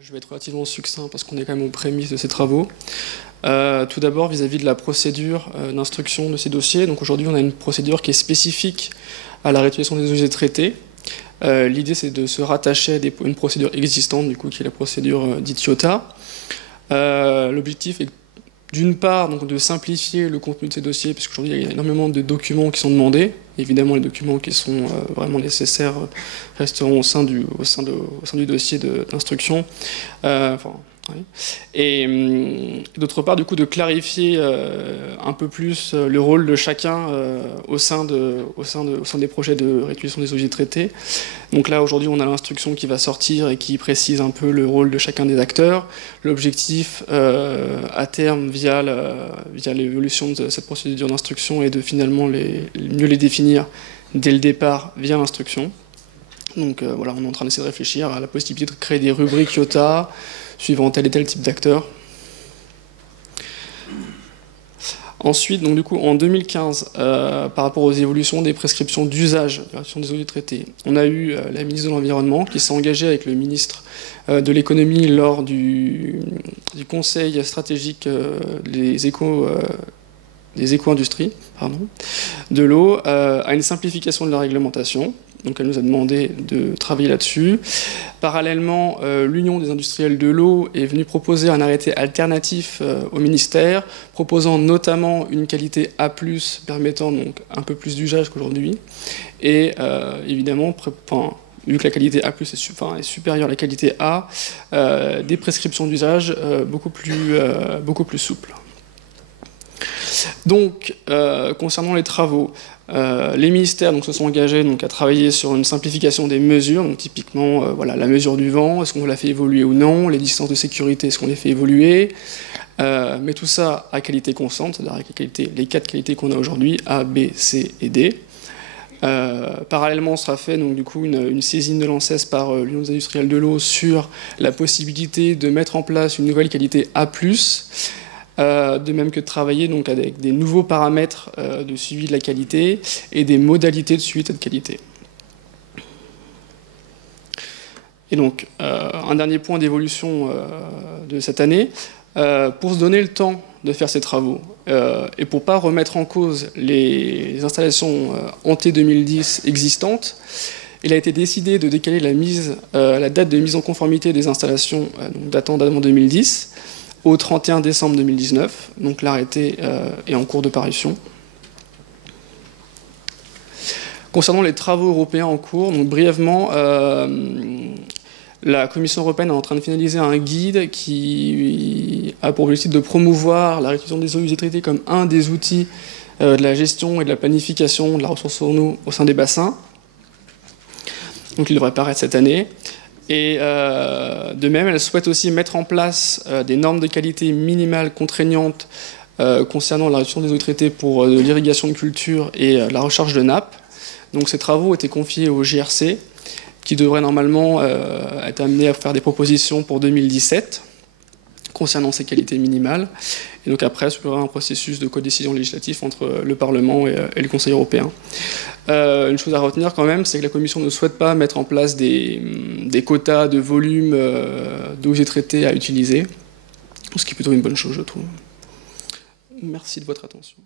Je vais être relativement succinct parce qu'on est quand même aux prémices de ces travaux. Tout d'abord, vis-à-vis de la procédure d'instruction de ces dossiers. Donc aujourd'hui, on a une procédure qui est spécifique à la réutilisation des eaux usées traitées. L'idée, c'est de se rattacher à une procédure existante, du coup, qui est la procédure dite IOTA. L'objectif est d'une part donc, de simplifier le contenu de ces dossiers, puisqu'aujourd'hui il y a énormément de documents qui sont demandés. Évidemment, les documents qui sont vraiment nécessaires resteront au sein du dossier d'instruction. Et d'autre part, du coup, de clarifier un peu plus le rôle de chacun au sein des projets de réutilisation des eaux usées traitées. Donc là, aujourd'hui, on a l'instruction qui va sortir et qui précise un peu le rôle de chacun des acteurs. L'objectif, à terme, via l'évolution de cette procédure d'instruction, est de finalement mieux les définir dès le départ via l'instruction. Donc voilà, on est en train d'essayer de réfléchir à la possibilité de créer des rubriques IOTA, suivant tel et tel type d'acteur. Ensuite, donc, du coup, en 2015, par rapport aux évolutions des prescriptions d'usage de la réutilisation des eaux usées traitées, on a eu la ministre de l'Environnement qui s'est engagée avec le ministre de l'Économie lors du conseil stratégique des éco-industries de l'eau à une simplification de la réglementation. Donc elle nous a demandé de travailler là-dessus. Parallèlement, l'Union des industriels de l'eau est venue proposer un arrêté alternatif au ministère, proposant notamment une qualité A+, permettant donc un peu plus d'usage qu'aujourd'hui. Et évidemment, vu que la qualité A+, est supérieure à la qualité A, des prescriptions d'usage beaucoup plus souples. Donc, concernant les travaux, les ministères se sont engagés à travailler sur une simplification des mesures, donc typiquement la mesure du vent, est-ce qu'on la fait évoluer ou non, les distances de sécurité, est-ce qu'on les fait évoluer, mais tout ça à qualité constante, c'est-à-dire avec les 4 qualités qu'on a aujourd'hui, A, B, C et D. Parallèlement, on sera fait donc, du coup, une saisine de l'ANSES par l'Union des industriels de l'eau sur la possibilité de mettre en place une nouvelle qualité A+, de même que de travailler donc, avec des nouveaux paramètres de suivi de la qualité et des modalités de suivi de cette qualité. Et donc, un dernier point d'évolution de cette année, pour se donner le temps de faire ces travaux et pour ne pas remettre en cause les installations ante 2010 existantes, il a été décidé de décaler la date de mise en conformité des installations datant d'avant 2010 au 31 décembre 2019, donc l'arrêté est en cours de parution. Concernant les travaux européens en cours, donc brièvement, la Commission européenne est en train de finaliser un guide qui a pour objectif de promouvoir la réutilisation des eaux usées traitées comme un des outils de la gestion et de la planification de la ressource en eau au sein des bassins. Donc il devrait paraître cette année. Et de même, elle souhaite aussi mettre en place des normes de qualité minimales contraignantes concernant la réduction des eaux traitées pour l'irrigation de culture et la recharge de nappes. Donc ces travaux ont été confiés au JRC, qui devrait normalement être amené à faire des propositions pour 2017 concernant ces qualités minimales. Et donc après, il y aura un processus de codécision législative entre le Parlement et le Conseil européen. Une chose à retenir quand même, c'est que la Commission ne souhaite pas mettre en place des quotas de volume d'eau usée traitée à utiliser, ce qui est plutôt une bonne chose, je trouve. Merci de votre attention.